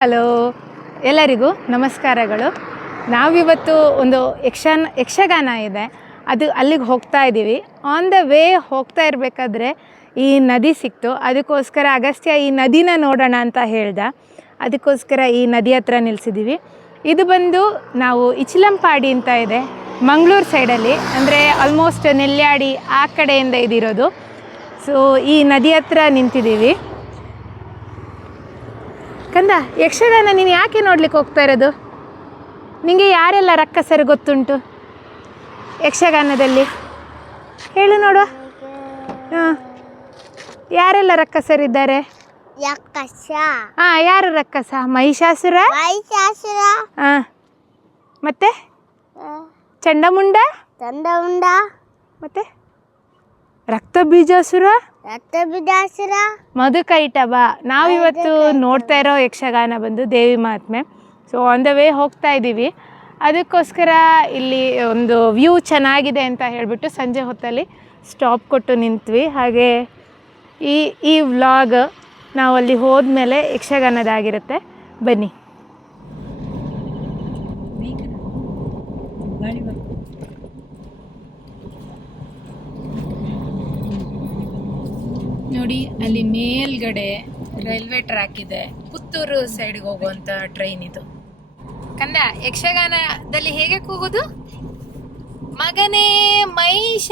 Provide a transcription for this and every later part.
Hello, ಎಲ್ಲರಿಗೂ ನಮಸ್ಕಾರಗಳು. ನಾವಿವತ್ತು ಒಂದು ಯಕ್ಷಗಾನ ಇದೆ, ಅದು ಅಲ್ಲಿಗೆ ಹೋಗ್ತಾ ಇದ್ದೀವಿ. ಆನ್ ದ ವೇ ಹೋಗ್ತಾ ಇರಬೇಕಾದ್ರೆ ಈ ನದಿ ಸಿಕ್ತು. ಅದಕ್ಕೋಸ್ಕರ ಅಗಸ್ತ್ಯ ಈ ನದಿನ ನೋಡೋಣ ಅಂತ ಹೇಳ್ದ. ಅದಕ್ಕೋಸ್ಕರ ಈ ನದಿ ಹತ್ರ ನಿಲ್ಲಿಸಿದ್ದೀವಿ. ಇದು ಬಂದು ನಾವು ಇಚಲಂಪಾಡಿ ಅಂತ ಇದೆ, ಮಂಗಳೂರು ಸೈಡಲ್ಲಿ, ಅಂದರೆ ಆಲ್ಮೋಸ್ಟ್ ನೆಲ್ಯಾಡಿ ಆ ಕಡೆಯಿಂದ ಇದಿರೋದು. ಸೊ ಈ ನದಿ ಹತ್ರ ನಿಂತಿದ್ದೀವಿ. ಕಂದ, ಯಕ್ಷಗಾನ ನೀನು ಯಾಕೆ ನೋಡ್ಲಿಕ್ಕೆ ಹೋಗ್ತಾ ಇರೋದು? ನಿಮಗೆ ಯಾರೆಲ್ಲ ರಕ್ಕಸರು ಗೊತ್ತುಂಟು ಯಕ್ಷಗಾನದಲ್ಲಿ? ಹೇಳು ನೋಡುವ. ಹಾಂ, ಯಾರೆಲ್ಲ ರಕ್ಕಸರಿದ್ದಾರೆ? ಹಾಂ, ಯಾರು ರಕ್ಕಸ? ಮಹಿಷಾಸುರ. ಹಾಂ, ಮತ್ತೆ ಚಂಡಮುಂಡ, ಮತ್ತೆ ರಕ್ತಬೀಜಾಸುರ, ಮಧುಕೈಟಭ. ನಾವಿವತ್ತು ನೋಡ್ತಾ ಇರೋ ಯಕ್ಷಗಾನ ಬಂದು ದೇವಿ ಮಹಾತ್ಮೆ. ಸೊ ಆನ್ ದ ವೇ ಹೋಗ್ತಾ ಇದ್ದೀವಿ. ಅದಕ್ಕೋಸ್ಕರ ಇಲ್ಲಿ ಒಂದು ವ್ಯೂ ಚೆನ್ನಾಗಿದೆ ಅಂತ ಹೇಳಿಬಿಟ್ಟು ಸಂಜೆ ಹೊತ್ತಲ್ಲಿ ಸ್ಟಾಪ್ ಕೊಟ್ಟು ನಿಂತ್ವಿ. ಹಾಗೆ ಈ ವ್ಲಾಗ್ ನಾವು ಅಲ್ಲಿ ಹೋದ್ಮೇಲೆ ಯಕ್ಷಗಾನದಾಗಿರುತ್ತೆ. ಬನ್ನಿ. ನೋಡಿ, ಅಲ್ಲಿ ಮೇಲ್ಗಡೆ ರೈಲ್ವೆ ಟ್ರ್ಯಾಕ್ ಇದೆ. ಪುತ್ತೂರು ಸೈಡ್ಗೆ ಹೋಗುವಂಥ ಟ್ರೈನ್ ಇದು. ಕಂದ, ಯಕ್ಷಗಾನದಲ್ಲಿ ಹೇಗೆ ಕೂಗೋದು? ಮಗನೇ ಮಹಿಷ,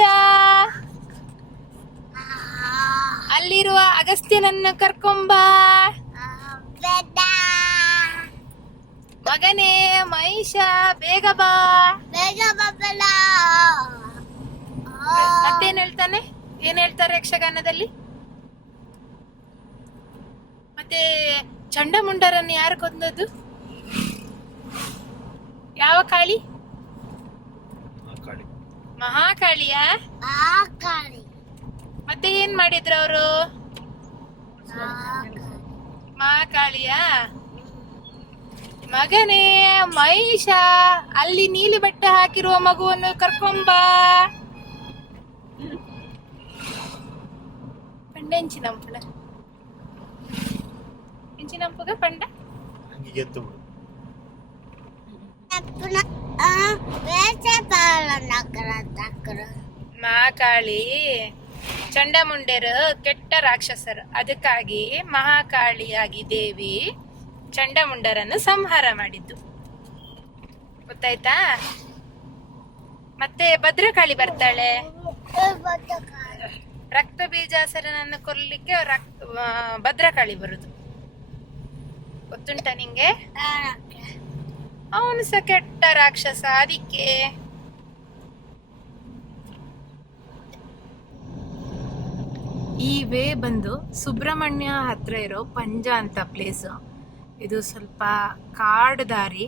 ಅಲ್ಲಿರುವ ಅಗಸ್ತ್ಯನನ್ನು ಕರ್ಕೊಂಬ. ಮಗನೇ ಮಹಿಷ, ಬೇಗ ಬಾ. ಮತ್ತೇನ್ ಹೇಳ್ತಾನೆ? ಏನ್ ಹೇಳ್ತಾರೆ ಯಕ್ಷಗಾನದಲ್ಲಿ? ಮತ್ತೆ ಚಂಡಮುಂಡರನ್ನು ಯಾರು ಕೊಂದದ್ದು? ಯಾವ ಕಾಳಿ? ಮಹಾಕಾಳಿಯ. ಮತ್ತೆ ಏನ್ ಮಾಡಿದ್ರು ಅವರು? ಮಹಾಕಾಳಿಯ. ಮಗನೇ ಮಹಿಷ, ಅಲ್ಲಿ ನೀಲಿ ಬಟ್ಟೆ ಹಾಕಿರುವ ಮಗುವನ್ನು ಕರ್ಕೊಂಬ. ಪಂಡ ಎಂಚಿನಂಪುಗ ಪಂಡ ಮಹಾಕಾಳಿ ಚಂಡಮುಂಡರು ಕೆಟ್ಟ ರಾಕ್ಷಸರು. ಅದಕ್ಕಾಗಿ ಮಹಾಕಾಳಿಯಾಗಿ ದೇವಿ ಚಂಡಮುಂಡರನ್ನು ಸಂಹಾರ ಮಾಡಿದ್ದು, ಗೊತ್ತಾಯ್ತಾ? ಮತ್ತೆ ಭದ್ರಕಾಳಿ ಬರ್ತಾಳೆ. ರಕ್ತ ಬೀಜಾಸುರನನ್ನು ಕೊಲ್ಲಿಕ್ಕೆ ಭದ್ರಕಾಳಿ ಬರುದು, ಗೊತ್ತುಂಟ ನಿಂಗೆ? ಅವನು ಸಹ ಕೆಟ್ಟ ರಾಕ್ಷಸ. ಅದಕ್ಕೆ ಈ ವೇ ಬಂದು ಸುಬ್ರಹ್ಮಣ್ಯ ಹತ್ರ ಇರೋ ಪಂಜ ಅಂತ ಪ್ಲೇಸು. ಇದು ಸ್ವಲ್ಪ ಕಾಡು ದಾರಿ.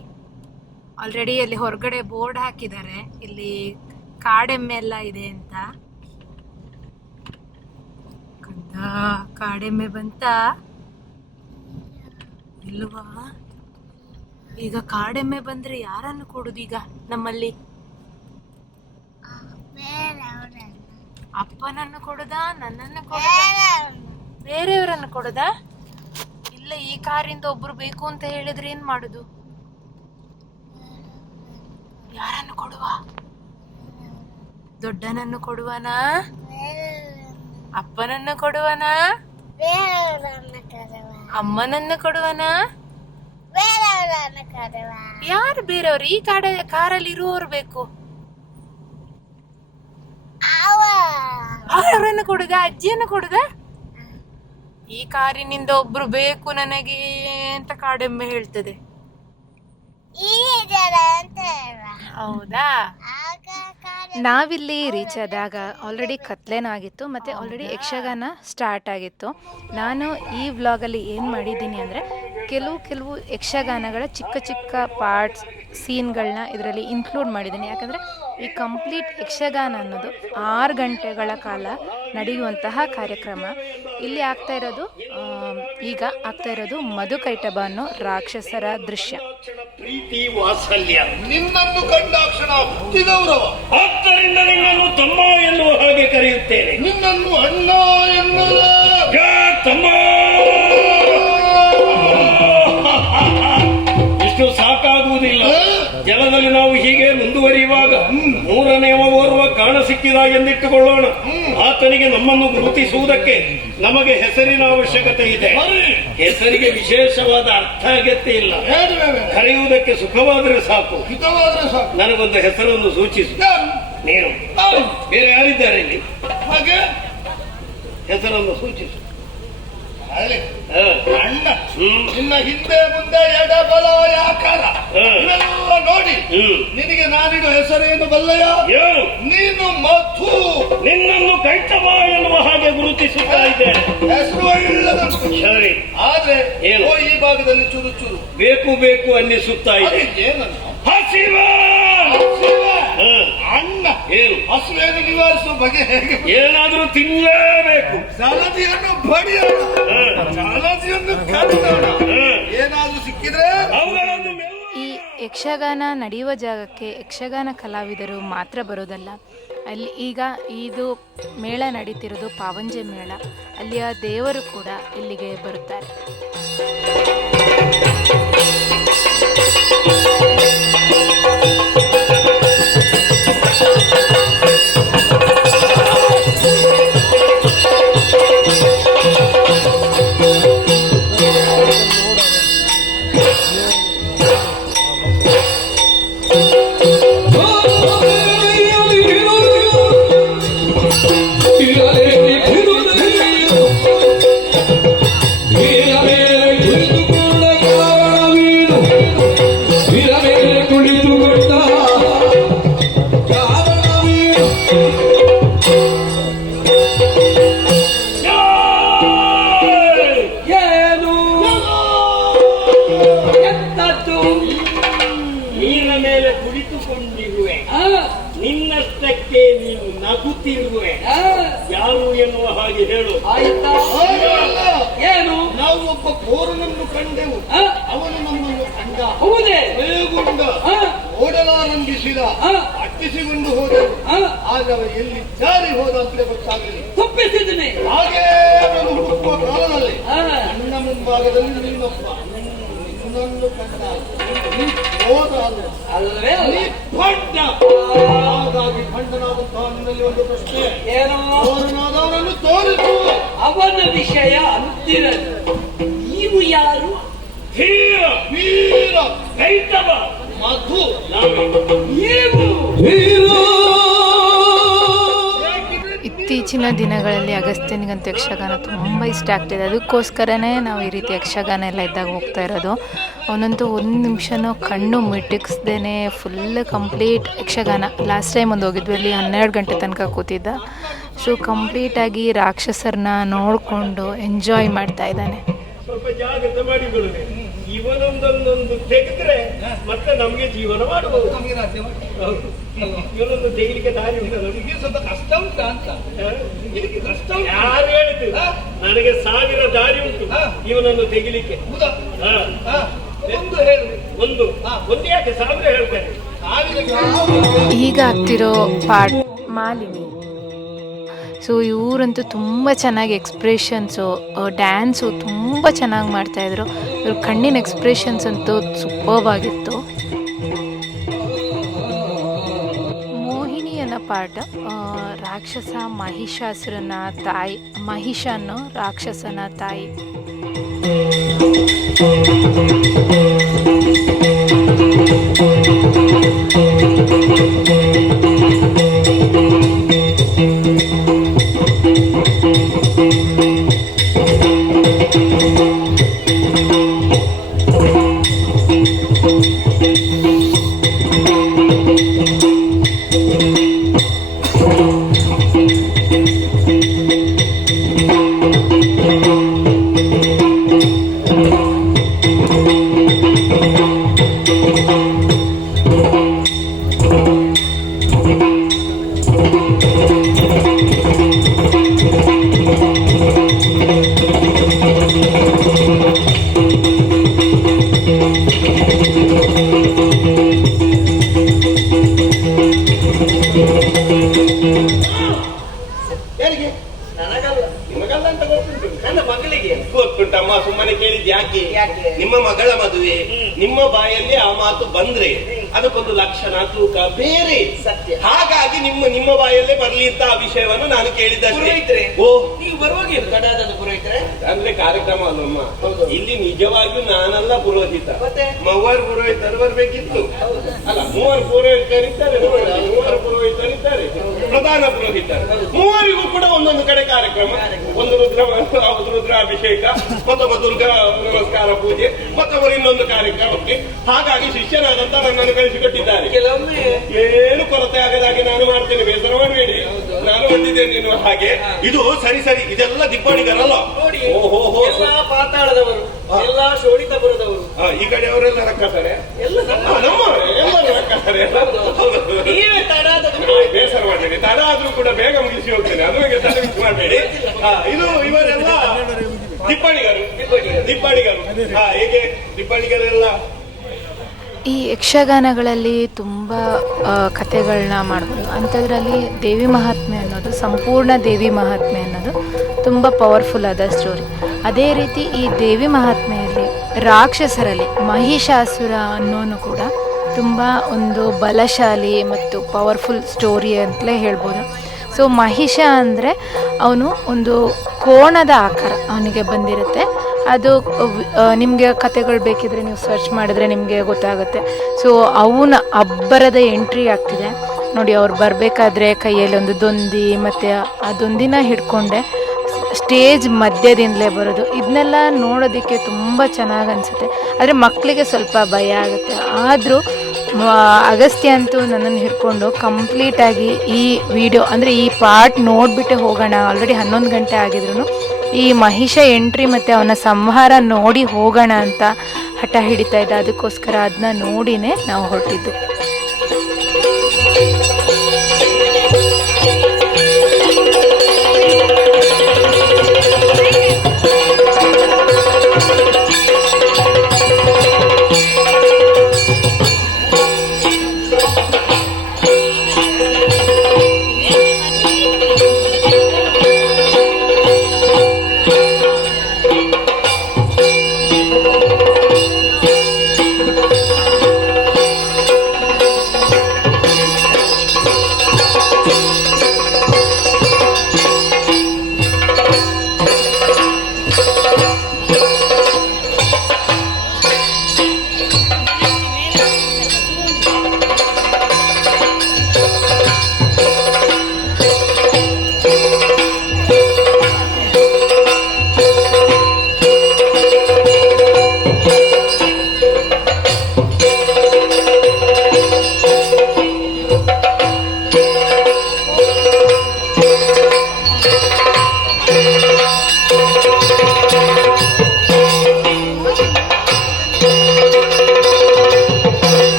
ಆಲ್ರೆಡಿ ಅಲ್ಲಿ ಹೊರಗಡೆ ಬೋರ್ಡ್ ಹಾಕಿದ್ದಾರೆ, ಇಲ್ಲಿ ಕಾಡೆಮ್ಮೆ ಎಲ್ಲ ಇದೆ ಅಂತ. ಕಾಡೆಮ್ಮೆ ಬಂತ ಇಲ್ವಾ? ಈಗ ಕಾಡೆಮ್ಮೆ ಬಂದ್ರೆ ಯಾರನ್ನು ಕೊಡುದು ಈಗ ನಮ್ಮಲ್ಲಿ? ಅಪ್ಪನನ್ನು ಕೊಡುದಾ, ನನ್ನನ್ನು ಕೊಡುದಾ, ಬೇರೆಯವರನ್ನು ಕೊಡುದಾ? ಇಲ್ಲ, ಈ ಕಾರಿಂದ ಒಬ್ರು ಬೇಕು ಅಂತ ಹೇಳಿದ್ರೆ ಏನ್ ಮಾಡುದು? ಯಾರನ್ನು ಕೊಡುವ? ದೊಡ್ಡನನ್ನು ಕೊಡುವನಾ? ಅಪ್ಪನನ್ನು ಕೊಡುವನಾ? ಅಮ್ಮನನ್ನು ಕೊಡುವನಾ? ಯಾರು ಬೇರೆಯವರು? ಈ ಕಾರಲ್ಲಿ ಇರುವವರು ಬೇಕು. ಅವರನ್ನು ಕೊಡುದ? ಅಜ್ಜಿಯನ್ನು ಕೊಡುದ? ಈ ಕಾರಿನಿಂದ ಒಬ್ರು ಬೇಕು ನನಗೆ ಅಂತ ಕಾಡೆಮ್ಮೆ ಹೇಳ್ತದೆ. ಹೌದಾ? ನಾವಿಲ್ಲಿ ರೀಚ್ ಆದಾಗ ಆಲ್ರೆಡಿ ಕತ್ಲೇನಾಗಿತ್ತು ಮತ್ತು ಆಲ್ರೆಡಿ ಯಕ್ಷಗಾನ ಸ್ಟಾರ್ಟ್ ಆಗಿತ್ತು. ನಾನು ಈ ವ್ಲಾಗಲ್ಲಿ ಏನು ಮಾಡಿದ್ದೀನಿ ಅಂದರೆ ಕೆಲವು ಯಕ್ಷಗಾನಗಳ ಚಿಕ್ಕ ಚಿಕ್ಕ ಪಾರ್ಟ್ಸ್ ಸೀನ್ಗಳನ್ನ ಇದರಲ್ಲಿ ಇನ್ಕ್ಲೂಡ್ ಮಾಡಿದ್ದೀನಿ. ಯಾಕಂದರೆ ಈ ಕಂಪ್ಲೀಟ್ ಯಕ್ಷಗಾನ ಅನ್ನೋದು 6 ಗಂಟೆಗಳ ಕಾಲ ನಡೆಯುವಂತಹ ಕಾರ್ಯಕ್ರಮ. ಇಲ್ಲಿ ಈಗ ಆಗ್ತಾ ಇರೋದು ಮಧುಕೈಟಭ ಅನ್ನೋ ರಾಕ್ಷಸರ ದೃಶ್ಯ. ಪ್ರೀತಿ ವಾತ್ಸಲ್ಯ ನಿನ್ನನ್ನು ಕಂಡಾಕ್ಷಣ ಭಕ್ತಿ ಗೌರವ, ಆದ್ದರಿಂದ ನಿನ್ನನ್ನು ತಮ್ಮ ಎನ್ನುವ ಹಾಗೆ ಕರೆಯುತ್ತೇನೆ. ನಿನ್ನನ್ನು ಅಣ್ಣ ಎನ್ನುವ ತಮ್ಮ. ಇಷ್ಟು ಸಾಕಾಗುವುದಿಲ್ಲ. ಜಲದಲ್ಲಿ ನಾವು ಹೀಗೆ ಮುಂದುವರಿಯುವಾಗ 3ನೇವ ಓರ್ವ ಕಾಣ ಸಿಕ್ಕಿದ ಎಂದಿಟ್ಟುಕೊಳ್ಳೋಣ. ಆತನಿಗೆ ನಮ್ಮನ್ನು ಗುರುತಿಸುವುದಕ್ಕೆ ನಮಗೆ ಹೆಸರಿನ ಅವಶ್ಯಕತೆ ಇದೆ. ಹೆಸರಿಗೆ ವಿಶೇಷವಾದ ಅರ್ಥ ಅಗತ್ಯ ಇಲ್ಲ. ಕರೆಯುವುದಕ್ಕೆ ಸುಖವಾದರೆ ಸಾಕು, ಹಿತವಾದರೆ ಸಾಕು. ನನಗೊಂದು ಹೆಸರನ್ನು ಸೂಚಿಸು. ನೀನು ಬೇರೆ ಯಾರಿದ್ದಾರೆ ಇಲ್ಲಿ? ಹಾಗೆ ಹೆಸರನ್ನು ಸೂಚಿಸು. ಅಣ್ಣ ನಿನ್ನ ಹಿಂದೆ ಮುಂದೆ ಎಡಬಲ ಆಕಾರ ಇವೆಲ್ಲ ನೋಡಿ ನಿನಗೆ ನಾನಿಡುವ ಹೆಸರೇನು ಬಲ್ಲಯ? ನೀನು ಮಧು. ನಿನ್ನನ್ನು ಕೈಟಭ ಎನ್ನುವ ಹಾಗೆ ಗುರುತಿಸುತ್ತಾ ಇದ್ದೇನೆ. ಹೆಸರು ಒಳ್ಳೆದಂತು. ಸರಿ, ಆದ್ರೆ ಏನೋ ಈ ಭಾಗದಲ್ಲಿ ಚುರು ಚುರು ಬೇಕು ಅನ್ನಿಸುತ್ತಾ ಇದೆ. ಏನನ್ನು? ಹಸಿವ. ಅಣ್ಣ ಏನು ಹಸುವೇನು ನಿವಾರಿಸುವ ಬಗೆ ಹೇಗೆ? ಏನಾದ್ರೂ ತಿನ್ನಲೇಬೇಕು. ಸಲದಿಯನ್ನು ಬಡಿಯೋಣ, ಸಲದಿಯನ್ನು ಕಟ್ಟೋಣ. ಏನಾದ್ರೂ ಸಿಕ್ಕಿದ್ರೆ ಅವುಗಳನ್ನು. ಈ ಯಕ್ಷಗಾನ ನಡೆಯುವ ಜಾಗಕ್ಕೆ ಯಕ್ಷಗಾನ ಕಲಾವಿದರು ಮಾತ್ರ ಬರೋದಲ್ಲ, ಅಲ್ಲಿ ಈಗ ಇದು ಮೇಳ ನಡೀತಿರೋದು ಪಾವಂಜೆ ಮೇಳ. ಅಲ್ಲಿಯ ದೇವರು ಕೂಡ ಇಲ್ಲಿಗೆ ಬರುತ್ತಾರೆ. ನಿನ್ನಷ್ಟಕ್ಕೆ ನೀನು ನಗುತ್ತಿರುವೆ. ಯಾರು ಎನ್ನುವ ಹಾಗೆ ಹೇಳು. ಏನು? ನಾವು ಒಬ್ಬ ಪೋರನನ್ನು ಕಂಡೆವು. ಅವನು ನಮ್ಮನ್ನು ಕಂಡ. ಹೌದೇ? ಭಯಗೊಂಡ ಓಡಲಾರಂಭಿಸಿದ. ಅಟ್ಟಿಸಿಕೊಂಡು ಹೋದೆವು. ಆಗ ಅವ ಎಲ್ಲಿ ಜಾರಿ ಹೋದ ಅಂತಲೇ ಗೊತ್ತಾಗಲಿ. ತಪ್ಪಿಸಿದನೆ. ಹಾಗೇ ಅವನು ಹುಡುಕುವ ಕಾಲದಲ್ಲಿ ನನ್ನ ಮುಂಭಾಗದಲ್ಲಿ ನಿನ್ನೊಬ್ಬ ನಿನ್ನನ್ನು ಕಂಡ. ಹೋದ ಅಲ್ಲವೇ ಭಂಡ. ಹಾಗಾಗಿ ಭಂಡನಾದಂತಹ ನಿನ್ನಲ್ಲಿ ಒಂದು ಪ್ರಶ್ನೆ. ಏನೋ? ಅವರನ್ನು ತೋರಿಸು. ಅವನ ವಿಷಯ ಅಂತಿರದು. ನೀವು ಯಾರು? ಧೀರ ವೀರ ಕೈಟಭ ಮಧು. ನೀವು ಇತ್ತೀಚಿನ ದಿನಗಳಲ್ಲಿ ಅಗಸ್ತ್ಯನಿಗಂತೂ ಯಕ್ಷಗಾನ ತುಂಬ ಇಷ್ಟ ಆಗ್ತಿದೆ. ಅದಕ್ಕೋಸ್ಕರನೇ ನಾವು ಈ ರೀತಿ ಯಕ್ಷಗಾನ ಎಲ್ಲ ಇದ್ದಾಗ ಹೋಗ್ತಾ ಇರೋದು. ಅವನಂತೂ 1 ನಿಮಿಷನೂ ಕಣ್ಣು ಮಿಟಕ್ಸ್ದೇನೆ full complete Yakshagana. Last time ಒಂದು ಹೋಗಿದ್ವಿ, ಅಲ್ಲಿ 12 ಗಂಟೆ ತನಕ ಕೂತಿದ್ದ. ಸೊ ಕಂಪ್ಲೀಟಾಗಿ ರಾಕ್ಷಸರನ್ನ ನೋಡಿಕೊಂಡು ಎಂಜಾಯ್ ಮಾಡ್ತಾ ಇದ್ದಾನೆ. ಸ್ವಲ್ಪ ಜಾಗ್ರತೆ ಮಾಡಿಕೊಳ್ಳಿ. ಇವನೊಂದೊಂದೊಂದು ತೆಗೆದ್ರೆ ಮತ್ತೆ ನಮಗೆ ಜೀವನ ಮಾಡಬಹುದು. ಇವನೊಂದು ತೆಗಿಲಿಕ್ಕೆ ದಾರಿ ಉಂಟಲ್ಲ, ಸ್ವಲ್ಪ ಕಷ್ಟ ಉಂಟ ಅಂತ. ಇದಕ್ಕೆ ಕಷ್ಟ ಯಾರು ಹೇಳಿದ್ರು? ನನಗೆ 1000 ದಾರಿ ಉಂಟು ಇವನನ್ನು ತೆಗಿಲಿಕ್ಕೆ. ಒಂದು ಹೇಳಿ ಒಂದು ಯಾಕೆ 1000 ಹೇಳ್ತೇನೆ. ಈಗ ಆಗ್ತಿರೋ ಪಾಠ ಮಾಲಿನಿ. ಸೊ ಇವರಂತೂ ತುಂಬ ಚೆನ್ನಾಗಿ ಎಕ್ಸ್ಪ್ರೆಷನ್ಸು, ಡ್ಯಾನ್ಸು ತುಂಬ ಚೆನ್ನಾಗಿ ಮಾಡ್ತಾಯಿದ್ರು. ಇವ್ರ ಕಣ್ಣಿನ ಎಕ್ಸ್ಪ್ರೆಷನ್ಸ್ ಅಂತೂ ಸೂಪರ್ಬ್ ಆಗಿತ್ತು. ಮೋಹಿನಿ ಅನ್ನೋ ಪಾಠ ರಾಕ್ಷಸ ಮಹಿಷಾಸುರನ ತಾಯಿ. ಮಹಿಷ ಅನ್ನೋ ರಾಕ್ಷಸನ ತಾಯಿ. ಯಾರಿಗೆ? ನನಗಲ್ಲ. ನಿಮಗಲ್ಲ ಅಂತ ಗೊತ್ತುಂಟು. ನನ್ನ ಮಗಳಿಗೆ ಗೊತ್ತುಂಟಮ್ಮ. ಸುಮ್ಮನೆ ಕೇಳಿದ್ ಯಾಕೆ? ನಿಮ್ಮ ಮಗಳ ಮದುವೆ, ನಿಮ್ಮ ಬಾಯಲ್ಲಿ ಆ ಮಾತು ಬಂದ್ರೆ ಅದಕ್ಕೊಂದು ಲಕ್ಷಣ ತೂಕ ಬೇರೆ. ಸತ್ಯ. ಹಾಗಾಗಿ ನಿಮ್ಮ ಬಾಯಲ್ಲೇ ಬರ್ಲಿ ಅಂತ ಆ ವಿಷಯವನ್ನು ನಾನು ಕೇಳಿದ್ದೆ. ಓ, ನೀವು ಬರುವಾಗ ತಡಾದದ್ದು ಪುರೋಹಿತರೆ ಅಂದ್ರೆ ಕಾರ್ಯಕ್ರಮ ಅಲ್ಲಮ್ಮ. ಇಲ್ಲಿ ನಿಜವಾಗಿಯೂ ನಾನಲ್ಲ ಪುರೋಹಿತ, ಮೂವರು ಪುರೋಹಿತರು ಬರ್ಬೇಕಿತ್ತು. ಅಲ್ಲ, ಮೂವರು ಪುರೋಹಿತರಿದ್ದಾರೆ, ಮೂವರು ಪುರೋಹಿತರಿದ್ದಾರೆ, ಪ್ರಧಾನ ಪುರೋಹಿತರು. ಮೂವರಿಗೂ ಕೂಡ ಒಂದೊಂದು ಕಡೆ ಕಾರ್ಯಕ್ರಮ. ಒಂದು ರುದ್ರಾಭಿಷೇಕ, ಮತ್ತೊಬ್ಬ ದುರ್ಗಾ ನಮಸ್ಕಾರ ಪೂಜೆ, ಮತ್ತೊಬ್ಬರು ಇನ್ನೊಂದು ಕಾರ್ಯಕ್ರಮಕ್ಕೆ. ಹಾಗಾಗಿ ಶಿಷ್ಯನಾದಂತ ನನ್ನನ್ನು ಕಳಿಸಿಕೊಟ್ಟಿದ್ದಾರೆ. ಕೆಲವೊಮ್ಮೆ ಏನು ಕೊರತೆ ಆಗದಾಗೆ ನಾನು ಮಾಡ್ತೇನೆ, ಬೇಸರ ಮಾಡಬೇಡಿ. ನಾನು ಹೊಂದಿದ್ದೇನೆ ಎನ್ನುವ ಹಾಗೆ. ಇದು ಸರಿ ಸರಿ, ಇದೆಲ್ಲ ದಿಬ್ಬಣಿಗರಲ್ಲ. ಓಹೋ, ಪಾತಾಳದವರು, ಎಲ್ಲ ಶೋಣಿತಪುರದವರು. ಈ ಕಡೆಯವರೆಲ್ಲ ರಕ್ಕತಾರೆ, ಎಲ್ಲ ಎಲ್ಲರೂ ರಕ್ಕತಾರೆ. ಬೇಸರ ಮಾಡಬೇಡಿ, ತಡ ಆದ್ರೂ ಕೂಡ ಬೇಗ ಮುಗಿಸಿ ಹೋಗ್ತೇನೆ, ಅದು ತಲೆ ಮಿಸ್ ಮಾಡಬೇಡಿ. ಇದು ಇವರೆಲ್ಲ ದಿಬ್ಬಣಿಗರು. ಹೇಗೆ ದಿಬ್ಬಣಿಗರೆಲ್ಲ ಈ ಯಕ್ಷಗಾನಗಳಲ್ಲಿ ತುಂಬ ಕಥೆಗಳನ್ನ ಮಾಡ್ಬೋದು. ಅಂಥದ್ರಲ್ಲಿ ದೇವಿ ಮಹಾತ್ಮೆ ಅನ್ನೋದು, ಸಂಪೂರ್ಣ ದೇವಿ ಮಹಾತ್ಮೆ ಅನ್ನೋದು ತುಂಬ ಪವರ್ಫುಲ್ ಆದ ಸ್ಟೋರಿ. ಅದೇ ರೀತಿ ಈ ದೇವಿ ಮಹಾತ್ಮೆಯಲ್ಲಿ ರಾಕ್ಷಸರಲ್ಲಿ ಮಹಿಷಾಸುರ ಅನ್ನೋನು ಕೂಡ ತುಂಬ ಒಂದು ಬಲಶಾಲಿ ಮತ್ತು ಪವರ್ಫುಲ್ ಸ್ಟೋರಿ ಅಂತಲೇ ಹೇಳ್ಬೋದು. ಸೊ ಮಹಿಷ ಅಂದರೆ ಅವನು ಒಂದು ಕೋಣದ ಆಕಾರ ಅವನಿಗೆ ಬಂದಿರುತ್ತೆ. ಅದು ನಿಮಗೆ ಕಥೆಗಳು ಬೇಕಿದ್ರೆ ನೀವು ಸರ್ಚ್ ಮಾಡಿದ್ರೆ ನಿಮಗೆ ಗೊತ್ತಾಗುತ್ತೆ. ಸೊ ಅವನ ಅಬ್ಬರದ ಎಂಟ್ರಿ ಆಗ್ತಿದೆ ನೋಡಿ. ಅವ್ರು ಬರಬೇಕಾದ್ರೆ ಕೈಯಲ್ಲಿ ಒಂದು ದೊಂದಿ ಮತ್ತು ಆ ದೊಂದಿನ ಹಿಡ್ಕೊಂಡೆ ಸ್ಟೇಜ್ ಮಧ್ಯದಿಂದಲೇ ಬರೋದು. ಇದನ್ನೆಲ್ಲ ನೋಡೋದಕ್ಕೆ ತುಂಬ ಚೆನ್ನಾಗಿ ಅನಿಸುತ್ತೆ. ಆದರೆ ಮಕ್ಕಳಿಗೆ ಸ್ವಲ್ಪ ಭಯ ಆಗುತ್ತೆ. ಆದರೂ ಅಗಸ್ತ್ಯ ಅಂತೂ ನನ್ನನ್ನು ಹಿಡ್ಕೊಂಡು ಕಂಪ್ಲೀಟಾಗಿ ಈ ವಿಡಿಯೋ ಅಂದರೆ ಈ ಪಾರ್ಟ್ ನೋಡಿಬಿಟ್ಟೆ ಹೋಗೋಣ, ಆಲ್ರೆಡಿ 11 ಗಂಟೆ ಆಗಿದ್ರು ಈ ಮಹಿಷ ಎಂಟ್ರಿ ಮತ್ತು ಅವನ ಸಂಹಾರ ನೋಡಿ ಹೋಗೋಣ ಅಂತ ಹಠ ಹಿಡಿತಾ ಇದ್ದ. ಅದಕ್ಕೋಸ್ಕರ ಅದನ್ನ ನೋಡಿನೇ ನಾವು ಹೊರಟಿದ್ದು.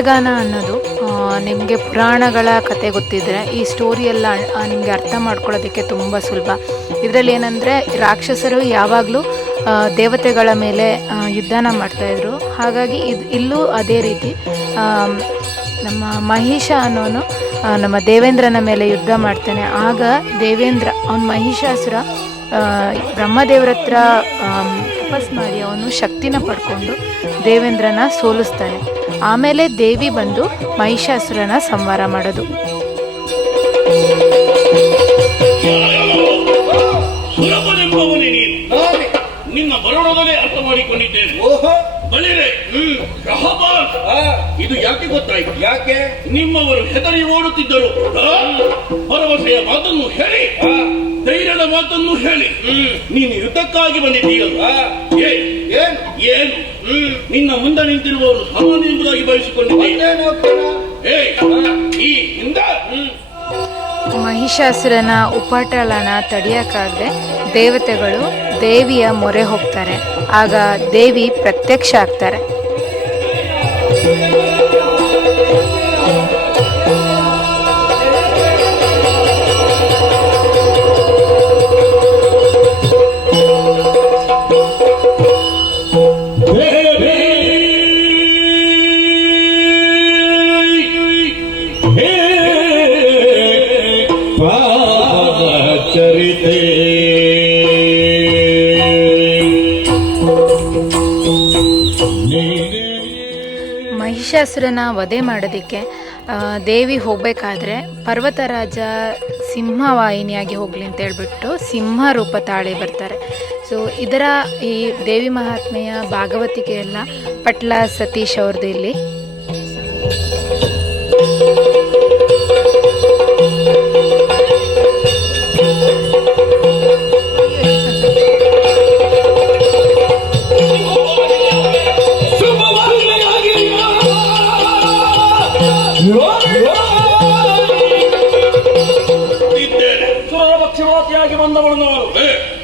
ಯಕ್ಷಗಾನ ಅನ್ನೋದು ನಿಮಗೆ ಪುರಾಣಗಳ ಕತೆ ಗೊತ್ತಿದ್ದರೆ ಈ ಸ್ಟೋರಿಯೆಲ್ಲ ನಿಮಗೆ ಅರ್ಥ ಮಾಡ್ಕೊಳ್ಳೋದಕ್ಕೆ ತುಂಬ ಸುಲಭ. ಇದರಲ್ಲಿ ಏನಂದರೆ ರಾಕ್ಷಸರು ಯಾವಾಗಲೂ ದೇವತೆಗಳ ಮೇಲೆ ಯುದ್ಧನ ಮಾಡ್ತಾಯಿದ್ರು. ಹಾಗಾಗಿ ಇಲ್ಲೂ ಅದೇ ರೀತಿ ನಮ್ಮ ಮಹಿಷ ಅನ್ನೋನು ನಮ್ಮ ದೇವೇಂದ್ರನ ಮೇಲೆ ಯುದ್ಧ ಮಾಡ್ತಾನೆ. ಆಗ ದೇವೇಂದ್ರ ಅವನ ಮಹಿಷಾಸುರ ಬ್ರಹ್ಮದೇವ್ರ ಹತ್ರ ತಪಸ್ ಮಾಡಿ ಅವನು ಶಕ್ತಿನ ಪಡ್ಕೊಂಡು ದೇವೇಂದ್ರನ ಸೋಲಿಸ್ತಾನೆ. ಆಮೇಲೆ ದೇವಿ ಬಂದು ಮಹಿಷಾಸುರನ ಸಂಹಾರ ಮಾಡೋದು. ಸುಲಭನೆಂಬವನೇ ನೀನು, ನಿನ್ನ ಬರೋಣದಲ್ಲೇ ಅರ್ಥ ಮಾಡಿಕೊಂಡಿದ್ದೇನೆ. ಓಹೋ ಬಳಿರೆ ರಹಬಾನ್, ಇದು ಯಾಕೆ ಗೊತ್ತಾಯ್ತು? ಯಾಕೆ ನಿಮ್ಮವರು ಹೆದರಿ ಓಡುತ್ತಿದ್ದರು. ಭರವಸೆಯ ಮಾತನ್ನು ಹೇಳಿ, ಧೈರ್ಯದ ಮಾತನ್ನು ಹೇಳಿ ನೀನು ಯುದ್ಧಕ್ಕಾಗಿ ಬಂದಿದ್ದೀಯಲ್ಲ, ಏನು ನಿನ್ನ ಮುಂದೆ ನಿಂತಿರುವವರು ಸಾಮಾನ್ಯ ಎಂಬುದಾಗಿ ಭಾವಿಸಿಕೊಂಡಿದ್ದೀಯ. ಈ ಹಿಂದ ಮಹಿಷಾಸುರನ ಉಪಟಳನ ತಡೆಯೋಕ್ಕಾಗದೆ ದೇವತೆಗಳು ದೇವಿಯ ಮೊರೆ ಹೋಗ್ತಾರೆ. ಆಗ ದೇವಿ ಪ್ರತ್ಯಕ್ಷ ಆಗ್ತಾರೆ. ಮಹಿಷಾಸುರನ ವಧೆ ಮಾಡೋದಕ್ಕೆ ದೇವಿ ಹೋಗಬೇಕಾದ್ರೆ ಪರ್ವತರಾಜ ಸಿಂಹವಾಹಿನಿಯಾಗಿ ಹೋಗಲಿ ಅಂತ ಹೇಳ್ಬಿಟ್ಟು ಸಿಂಹ ರೂಪ ತಾಳಿ ಬರ್ತಾರೆ. ಸೊ ಇದರ ಈ ದೇವಿ ಮಹಾತ್ಮೆಯ ಭಾಗವತಿಕೆ ಎಲ್ಲ ಪಟ್ಲ ಸತೀಶ್ ಅವ್ರದ್ದು ಇಲ್ಲಿ.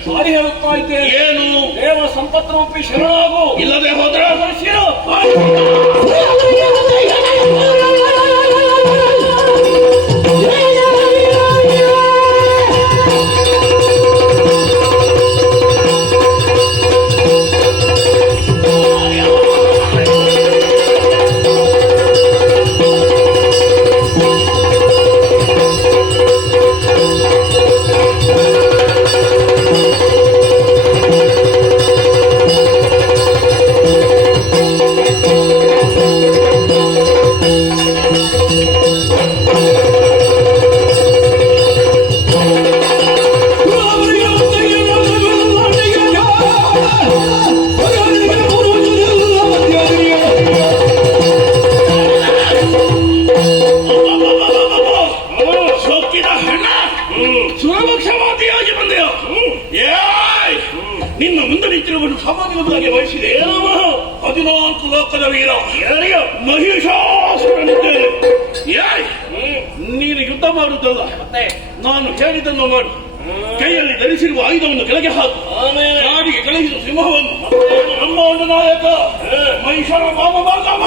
ಸಾರಿ ಹೇಳುತ್ತಾ ಇದ್ದೇನೆ, ಏನು ದೇವ ಸಂಪತ್ತು ಶರಣಾಗು, ಇಲ್ಲದೆ ಹೋದ್ರೆ ನಿನ್ನ ಮುಂದೆ ನಿಂತಿರುವುದು ಸಾಮಾನ್ಯವಾಗಿ ವಹಿಸಿದೆ. 14 ಲೋಕದ ವೀರ ಮಹಿಷಾಸುರನಿದ್ದೇನೆ. ನೀನು ಯುದ್ಧ ಮಾಡುವುದಲ್ಲ, ನಾನು ಹೇಳಿದ್ದನ್ನು ಮಾಡು. ಕೈಯಲ್ಲಿ ಧರಿಸಿರುವ ಆಯುಧವನ್ನು ಕೆಳಗೆ ಹಾಕು, ನಾಡಿಗೆ ಕಳುಹಿಸುವ ಸಿಂಹವನ್ನು ನಮ್ಮ ಒಂದು ನಾಯಕ ಮಹಿಷರ ಮಾಮ ಮಾಮ.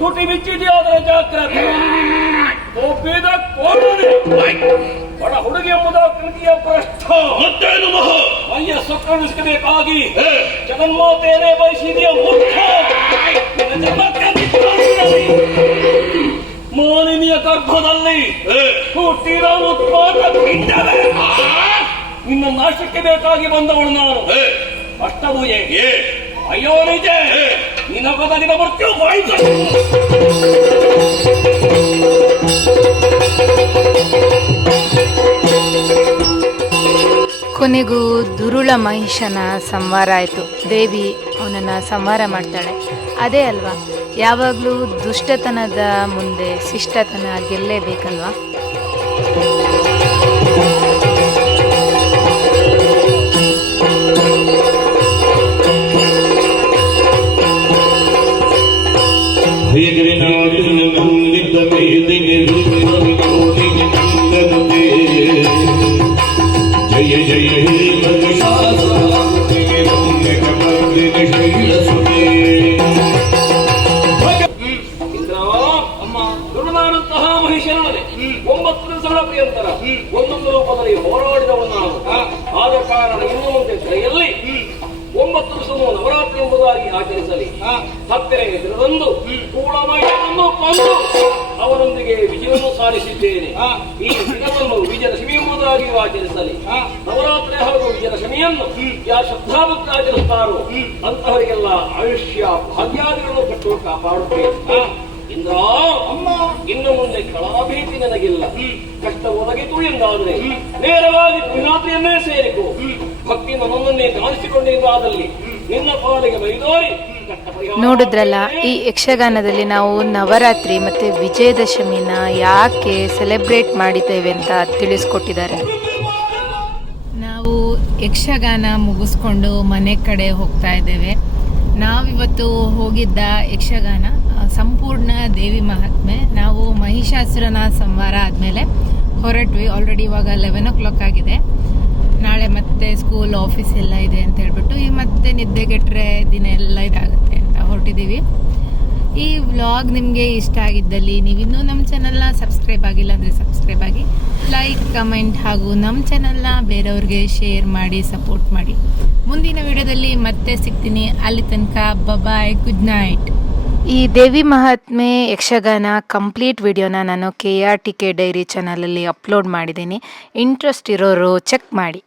ತುಟಿ ಬಿಚ್ಚಿದೆಯಾದ ಜಾಗ್ರತೆ. ಒಬ್ಬಿದ ಕೋಣೆ ಬಡ ಹುಡುಗಿ ಎಂಬುದ ಕೃತಿಯ ಪ್ರಶ್ನ. ಮತ್ತೇನು ಮಹ ಮೈಯ ಸೊಕ್ಕಣಿಸಬೇಕಾಗಿ ಜಗನ್ಮಾತೆಯೇ ಬಯಸಿದೆಯ ಮುಖ್ಯ ಮಾಲಿನ್ಯ ಗರ್ಭದಲ್ಲಿ ಹುಟ್ಟಿದ ಉತ್ಪಾದ ಪಿಂಡವೇ ನಿನ್ನ ನಾಶಕ್ಕೆ ಬೇಕಾಗಿ ಬಂದವಳು ನಾನು. ಅಷ್ಟದು ಅಯ್ಯೋ ನಿಜ ನಿನ್ನ ಬದಲಿನ ಬರ್ತೀವಿ ಬಾಯ್ತು. ಕೊನೆಗೂ ದುರುಳ ಮಹಿಷನ ಸಂಹಾರ ಆಯಿತು. ದೇವಿ ಅವನನ್ನು ಸಂಹಾರ ಮಾಡ್ತಾಳೆ. ಅದೇ ಅಲ್ವಾ, ಯಾವಾಗಲೂ ದುಷ್ಟತನದ ಮುಂದೆ ಶಿಷ್ಟತನ ಗೆಲ್ಲೇಬೇಕಲ್ವಾ. ಜಯ ಜಯ ಹೇ ದುರ್ನಾದಂತಹ ಮಹಿಷನೊಡನೆ 9 ದಿವಸಗಳ ಪ್ರಿಯಂತರ ಒಂದೊಂದು ರೂಪದಲ್ಲಿ ಹೋರಾಡಿದವನು ನಾನು. ಆದ ಕಾರಣ ಇನ್ನು ಮುಂದೆ ಕೈಯಲ್ಲಿ 9 ದಿವಸವು ನವರಾತ್ರಿ ಎಂಬುದಾಗಿ ಆಚರಿಸಲಿ. ಹತ್ತಿರಗೆ ದಿನದಂದು ಕೂಳಮಯ್ಯನನ್ನು ಕೊಂದು ಅವರೊಂದಿಗೆ ವಿಜಯವನ್ನು ಸಾಧಿಸಿದ್ದೇನೆ. ಈ ದಿನವನ್ನು ವಿಜಯದಶಮಿ ಎಂಬುದಾಗಿ ಆಚರಿಸಲಿ. ನವರಾತ್ರಿ ಹಾಗೂ ವಿಜಯದಶಮಿಯನ್ನು ಯಾರು ಶ್ರದ್ಧಾಭಕ್ತ ಆಚರಿಸುತ್ತಾರೋ ಅಂತಹವರಿಗೆಲ್ಲ ಆಯುಷ್ಯ ಭಾಗ್ಯಾದಿಗಳನ್ನು ಕೊಟ್ಟು ಕಾಪಾಡುತ್ತೇನೆ. ಇಂದ್ರ ಇನ್ನು ಮುಂದೆ ಕಳಾಭೀತಿ ನನಗಿಲ್ಲ. ಕಷ್ಟ ಒದಗಿತು ಎಂದಾದರೆ ನೇರವಾಗಿ ತ್ರಿನಾಥಿಯನ್ನೇ ಸೇರಿಕೊ. ಭಕ್ತಿ ನನ್ನನ್ನೇ ಗಾಣಿಸಿಕೊಂಡಿದ್ದಾದಲ್ಲಿ ನಿನ್ನ ಪಾಲಿಗೆ ಮೈದೋರಿ. ನೋಡಿದ್ರಲ್ಲ, ಈ ಯಕ್ಷಗಾನದಲ್ಲಿ ನಾವು ನವರಾತ್ರಿ ಮತ್ತು ವಿಜಯದಶಮಿನ ಯಾಕೆ ಸೆಲೆಬ್ರೇಟ್ ಮಾಡಿದ್ದೇವೆ ಅಂತ ತಿಳಿಸ್ಕೊಟ್ಟಿದ್ದಾರೆ. ನಾವು ಯಕ್ಷಗಾನ ಮುಗಿಸ್ಕೊಂಡು ಮನೆ ಕಡೆ ಹೋಗ್ತಾ ಇದ್ದೇವೆ. ನಾವಿವತ್ತು ಹೋಗಿದ್ದ ಯಕ್ಷಗಾನ ಸಂಪೂರ್ಣ ದೇವಿ ಮಹಾತ್ಮೆ. ನಾವು ಮಹಿಷಾಸುರನ ಸಂಹಾರ ಆದಮೇಲೆ ಹೊರಟ್ವಿ. ಆಲ್ರೆಡಿ ಇವಾಗ 11 o'clock ಆಗಿದೆ. ನಾಳೆ ಮತ್ತೆ ಸ್ಕೂಲ್ ಆಫೀಸ್ ಎಲ್ಲ ಇದೆ ಅಂತ ಹೇಳ್ಬಿಟ್ಟು ಮತ್ತೆ ನಿದ್ದೆಗೆಟ್ಟರೆ ದಿನ ಎಲ್ಲ ಇದಾಗುತ್ತೆ ಅಂತ ಹೊರಟಿದ್ದೀವಿ. ಈ ವ್ಲಾಗ್ ನಿಮಗೆ ಇಷ್ಟ ಆಗಿದ್ದಲ್ಲಿ ನೀವಿನ್ನೂ ನಮ್ಮ ಚಾನಲ್ನ ಸಬ್ಸ್ಕ್ರೈಬ್ ಆಗಿಲ್ಲ ಅಂದರೆ ಸಬ್ಸ್ಕ್ರೈಬ್ ಆಗಿ, ಲೈಕ್, ಕಮೆಂಟ್ ಹಾಗೂ ನಮ್ಮ ಚಾನಲ್ನ ಬೇರೆಯವ್ರಿಗೆ ಶೇರ್ ಮಾಡಿ ಸಪೋರ್ಟ್ ಮಾಡಿ. ಮುಂದಿನ ವಿಡಿಯೋದಲ್ಲಿ ಮತ್ತೆ ಸಿಗ್ತೀನಿ. ಅಲ್ಲಿ ತನಕ ಬಾಯ್, ಗುಡ್ ನೈಟ್. ಈ ದೇವಿ ಮಹಾತ್ಮೆ ಯಕ್ಷಗಾನ ಕಂಪ್ಲೀಟ್ ವಿಡಿಯೋನ ನಾನು KRTK ಡೈರಿ ಚಾನಲಲ್ಲಿ ಅಪ್ಲೋಡ್ ಮಾಡಿದ್ದೀನಿ. ಇಂಟ್ರೆಸ್ಟ್ ಇರೋರು ಚೆಕ್ ಮಾಡಿ.